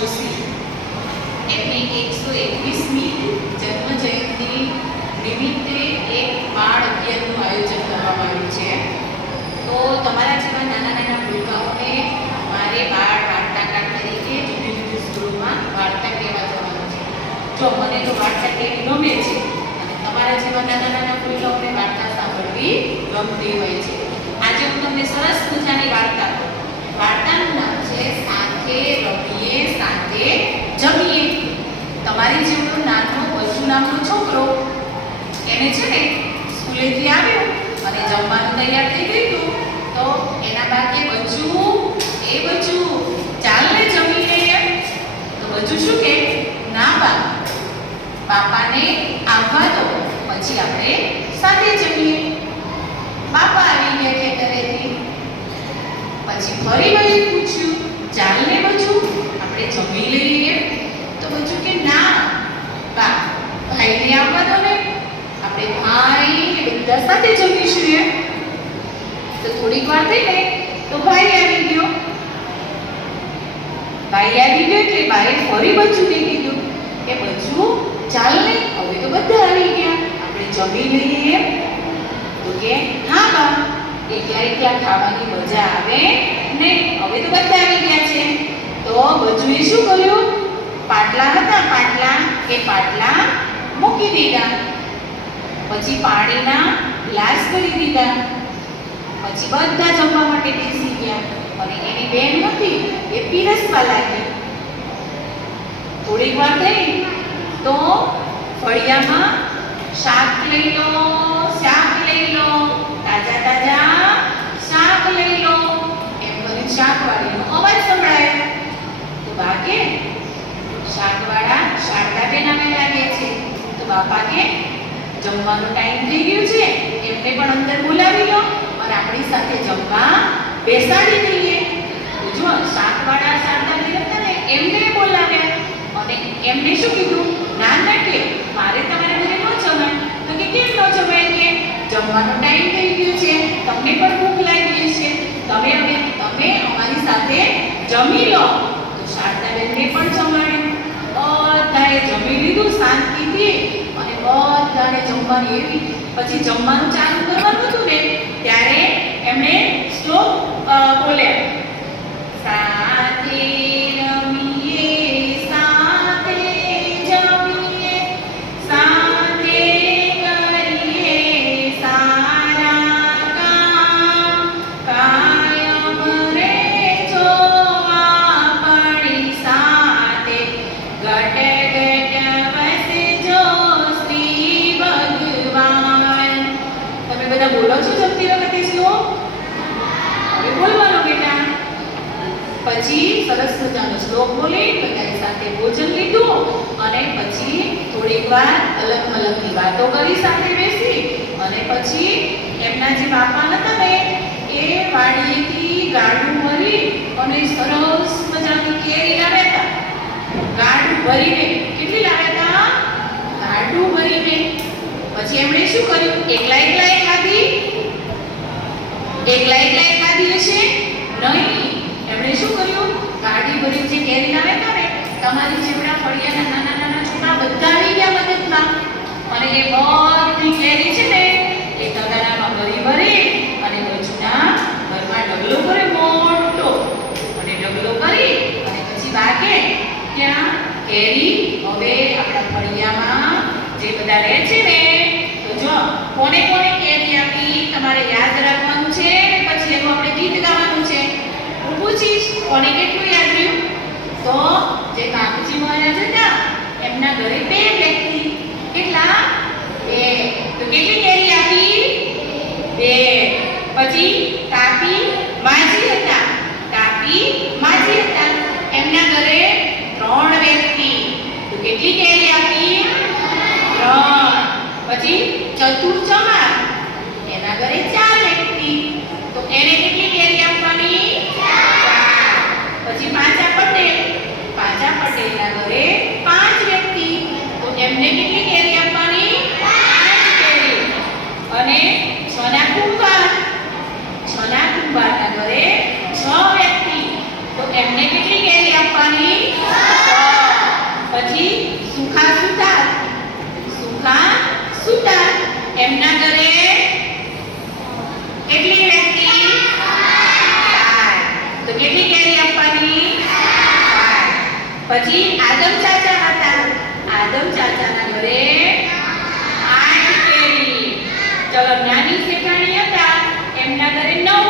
જોશી. એમની એકસો એકવીસમી જન્મ જયંતિ નિમિત્તે એક બાળ અભિયાનનું આયોજન કરવામાં આવ્યું છે. તો તમારા જેવા નાના નાના ભૂલકાઓને મારે બાળ વાર્તાકાર તરીકે જુદી જુદી સ્કૂલમાં વાર્તા કહેવા જવાનું છે. જો મને તો વાર્તા કહેવી ગમે છે, અને તમારા જેવા નાના નાના ભૂલકાઓને વાર્તા સાંભળવી ગમતી હોય છે. આજે હું તમને સરસ મજાની વાર્તા કહું વાર્તાનું નામ છે સાથે રમીએ સાથે જમીએ તમારી જેવડો નાનો બચુ નામનો છોકરો એને છે ને સ્કૂલેથી આવ્યો અને જમવાનું તૈયાર થઈ ગયું હતું, તો એના બાકી બચું એ બચું ચાલને જમી લઈએ તો બચું શું કે? ના બા, બાપાને આવવા દો, પછી આપણે સાથે જમીએ. બાપા આવી ગયા ખેતરેથી. પછી ફરી વળી પૂછ્યું, ચાલને ને આપણે જમી લઈએ? તો બચું કે, ના, બા, ભાઈને આવવા દો ને. આપણે ભાઈ ને બધા સાથે જમીશું એ તો થોડીક વાર થઈ ને તો ભાઈ આવી ગયો. ભાઈ આવી ગયો એટલે ભાઈએ ફરી બચુને કીધું કે, બચ્ચું, ચાલ ને. હવે તો બધા આવી ગયા. આપણે જમી લઈએ. તો કે, હા, બા. એકલા એકલા ખાવાની મજા આવે ને. હવે તો બધા આવી ગયા છે. તો બચુએ શું કર્યું? પાટલા હતા. પાટલા એ પાટલા મૂકી દીધા. પછી પાણીના ગ્લાસ ભરી દીધા. પછી બધા જમવા માટે બેસી ગયા. અને એની બેન હતી, એ પીરસવા લાગી. થોડીક વાર થઈ તો ફળિયામાં શાક લઈ લો, શાક લઈ લો, તાજા તાજા શાક લઈ લો. એમ કરીને શાકવાળીનો અવાજ સંભળાય. તો બાકે, શાકવાળા શારદાબેન અમે લાગે છે. તો બાપા કે જમવાનો ટાઈમ થઈ ગયો છે. એમને પણ અંદર બોલાવી લો અને આપણી સાથે જમવા બેસાડી દઈએ. જો શાકવાળા શારદાબેન હતા ને, એમને બોલાવ્યા અને એમને શું કીધું? ના ના, કે મારે તમારા ઘરે ન જમાય તો કે કેમ ન જમાય કે? જમવાનો ટાઈમ થઈ ગયો છે. તમને પણ ભૂખ લાગી છે તમે હવે, તમે અમારી સાથે જમી લો. તો શારદાબેનને પણ જમાડ્યું. બધાએ જમી લીધું, શાંતિથી. બધાને જમવાની એવી. પછી જમવાનું ચાલુ કરવાનું હતું ને ત્યારે પછી સરસ મજાનો શ્લોક બોલી બધાની સાથે ભોજન લીધું અને પછી થોડીક વાર અલગ મલગની વાતો કરી સાથે બેસી અને પછી એમના જે બાપા હતા ને, એ વાડીએથી ગાડું ભરી અને સરસ મજાની કેરી લાવ્યા હતા. ગાડું ભરીને કેટલી લાવ્યા હતા? ગાડું ભરીને. પછી એમણે શું કર્યું? એકલા એકલા એ ખાધી? એકલા એકલા એ ખાધી હશે નહીં એમણે શું કર્યું ગાડી ભરી જે કેરી તમારી જેવડા ફળિયાના નાના નાના છોકરા બધા આવી ગયા મદદમાં. અને એ બધી કેરી છે ને, એ તગારામાં ભરી ભરી અને બચુના ઘરમાં ડગલો કરે મોટો. અને ડગલો કરી અને પછી વાગે ત્યાં કેરી હવે આપણા ફળિયામાં જે બધા રહે છે ને, તો જો કોને કોને કેરી આપી તમારે યાદ રાખવાનું છે પછી એનું આપણે ગીત ગાવાનું છે. હું પૂછીશ, કોને કેટલું યાદ રહ્યું? તો જે કાકુજી મહારાજ હતા, એમના ઘરે બે વ્યક્તિ. કેટલા? બે. તો કેટલી કેરી આપી? બે. પછી તાપી માજી હતા. તાપી માજી હતા. એમના ઘરે ત્રણ વ્યક્તિ. તો કેટલી કેરી આપી? ત્રણ. પછી ચતુર ચમાર. એના ઘરે ચાર વ્યક્તિ. તો એને કેટલી એમના ઘરે કેટલી વ્યક્તિ? તો કેટલી કેરી આપવાની? પછી આદમ ચાચા હતા. આદમ ચાચાના ઘરે આઠ કેરી. ચલો જ્ઞાની શેખાણી હતા. એમના ઘરે નવ